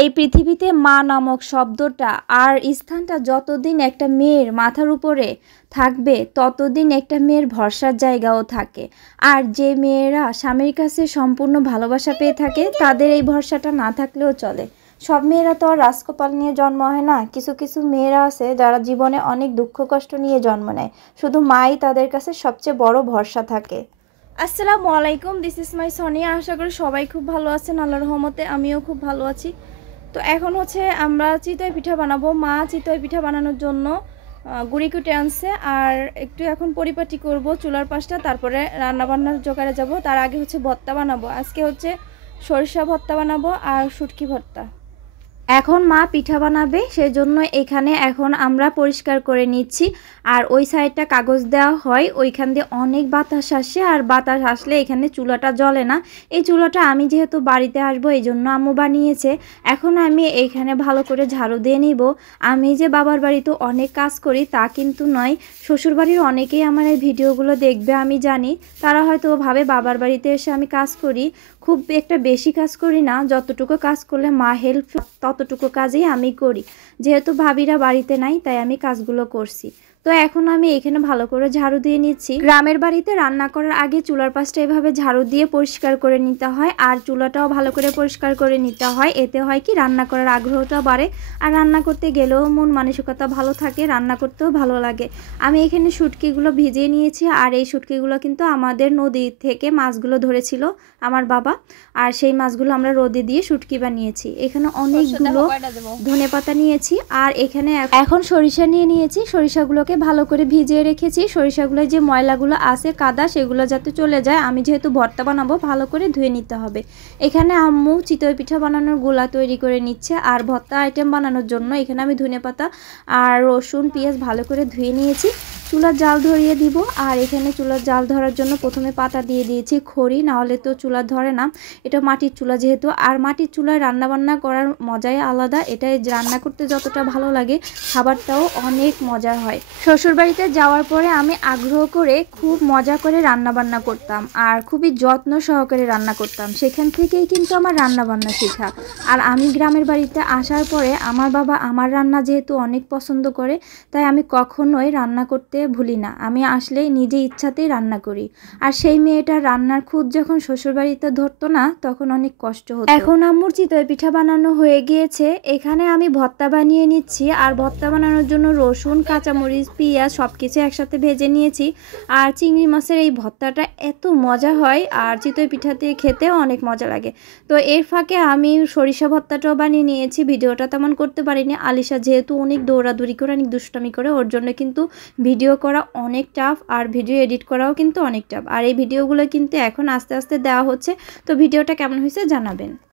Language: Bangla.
এই পৃথিবীতে মা নামক শব্দটা আর স্থানটা যতদিন একটা মেয়ের মাথার উপরে থাকবে ততদিন একটা মেয়ের ভরসার জায়গাও থাকে। আর যে মেয়েরা স্বামীর কাছে সম্পূর্ণ ভালোবাসা পেয়ে থাকে তাদের এই ভরসাটা না থাকলেও চলে। সব মেয়েরা তো আর রাজকপাল নিয়ে জন্ম হয় না, কিছু কিছু মেয়েরা আছে যারা জীবনে অনেক দুঃখ কষ্ট নিয়ে জন্ম নেয়, শুধু মাই তাদের কাছে সবচেয়ে বড় ভরসা থাকে। আসসালামু আলাইকুম, দিস ইজ মাই সোনিয়া। আশা করি সবাই খুব ভালো আছেন, আল্লাহর রহমতে আমিও খুব ভালো আছি। তো এখন হচ্ছে আমরা চিতই পিঠা বানাবো। মা চিতই পিঠা বানানোর জন্য গুঁড়ি কুটে আনছে, আর একটু এখন পরিপাটি করব চুলার পাশটা, তারপরে রান্নাবান্নার জোগাড়ে যাব। তার আগে হচ্ছে ভর্তা বানাবো। আজকে হচ্ছে সরিষা ভর্তা বানাবো আর শুটকি ভর্তা। এখন মা পিঠা বানাবে, সেজন্য এখানে এখন আমরা পরিষ্কার করে নিচ্ছি। আর ওই সাইডটা কাগজ দেওয়া হয়, ওইখান দিয়ে অনেক বাতাস আসে, আর বাতাস আসলে এখানে চুলাটা জ্বলে না। এই চুলাটা আমি যেহেতু বাড়িতে আসবো এই জন্য আম্মু বানিয়েছে। এখন আমি এইখানে ভালো করে ঝাড়ু দিয়ে নিব। আমি যে বাবার বাড়িতে অনেক কাজ করি তা কিন্তু নয়, শ্বশুরবাড়ির অনেকেই আমার এই ভিডিওগুলো দেখবে আমি জানি। তারা হয়তো ভাবে বাবার বাড়িতে এসে আমি কাজ করি, খুব একটা বেশি কাজ করি না, যতটুকু কাজ করলে মা হেল্প ততটুকু কাজই আমি করি। যেহেতু ভাবিরা বাড়িতে নাই তাই আমি কাজগুলো করছি। তো এখন আমি এখানে ভালো করে ঝাড়ু দিয়ে নিচ্ছি। গ্রামের বাড়িতে রান্না করার আগে চুলার পাশটা এভাবে ঝাড়ু দিয়ে পরিষ্কার করে নিতে হয়, আর চুলাটাও ভালো করে পরিষ্কার করে নিতে হয়। এতে হয় কি, রান্না করার আগ্রহটা বাড়ে, আর রান্না করতে গেলেও মন মানসিকতা ভালো থাকে, রান্না করতেও ভালো লাগে। আমি এখানে শুটকিগুলো ভিজিয়ে নিয়েছি, আর এই শুটকিগুলো কিন্তু আমাদের নদী থেকে মাছগুলো ধরেছিল আমার বাবা, আর সেই মাছগুলো আমরা রোদে দিয়ে শুটকি বানিয়েছি। এখানে অনেকগুলো ধনেপাতা নিয়েছি, আর এখানে এখন সরিষা নিয়ে নিয়েছি। সরিষাগুলোকে ভালো করে ভিজিয়ে রেখেছি। সরিষাগুলোর যে ময়লাগুলো আছে কাদা, সেগুলো যাতে চলে যায়, আমি যেহেতু ভর্তা বানাবো ভালো করে ধুয়ে নিতে হবে। এখানে আম্মু চিতই পিঠা বানানোর গোলা তৈরি করে নিচ্ছে, আর ভর্তা আইটেম বানানোর জন্য এখানে আমি ধনেপাতা আর রসুন পেঁয়াজ ভালো করে ধুয়ে নিয়েছি। চুলার জাল ধরিয়ে দিব, আর এখানে চুলার জাল ধরার জন্য প্রথমে পাতা দিয়ে দিয়েছি খড়ি, নাহলে তো চুলা ধরে না। এটা মাটির চুলা যেহেতু, আর মাটির চুলায় রান্নাবান্না করার মজাই আলাদা। এটাই রান্না করতে যতটা ভালো লাগে, খাবারটাও অনেক মজার হয়। শ্বশুরবাড়িতে যাওয়ার পরে আমি আগ্রহ করে খুব মজা করে রান্নাবান্না করতাম, আর খুবই যত্ন সহকারে রান্না করতাম। সেখান থেকেই কিন্তু আমার রান্নাবান্না শেখা। আর আমি গ্রামের বাড়িতে আসার পরে আমার বাবা আমার রান্না যেহেতু অনেক পছন্দ করে, তাই আমি কখনোই রান্না করতে ভুলি না। আমি আসলেই নিজে ইচ্ছাতেই রান্না করি। আর সেই মেয়েটার রান্নার খুদ যখন শ্বশুরবাড়িতে ধরতো না, তখন অনেক কষ্ট হতো। এখন আম্মুর চিতই পিঠা বানানো হয়ে গিয়েছে। এখানে আমি ভর্তা বানিয়ে নিচ্ছি, আর ভর্তা বানানোর জন্য রসুন কাঁচামরিচ পেঁয়াজ সবকিছু একসাথে ভেজে নিয়েছি। আর চিংড়ি মাছের এই ভর্তাটা এত মজা হয়, আর চিতই পিঠাতে খেতেও অনেক মজা লাগে। তো এর ফাঁকে আমি সরিষা ভর্তাটাও বানিয়ে নিয়েছি। ভিডিওটা তেমন করতে পারিনি, আলিশা যেহেতু অনেক দৌড়াদৌড়ি করে অনেক দুষ্টামি করে, ওর জন্য কিন্তু ভিডিও করা অনেক টাফ, আর ভিডিও এডিট করাও কিন্তু অনেক টাফ। আর এই ভিডিওগুলো কিন্তু এখন আস্তে আস্তে দেওয়া হচ্ছে। তো ভিডিওটা কেমন হয়েছে জানাবেন।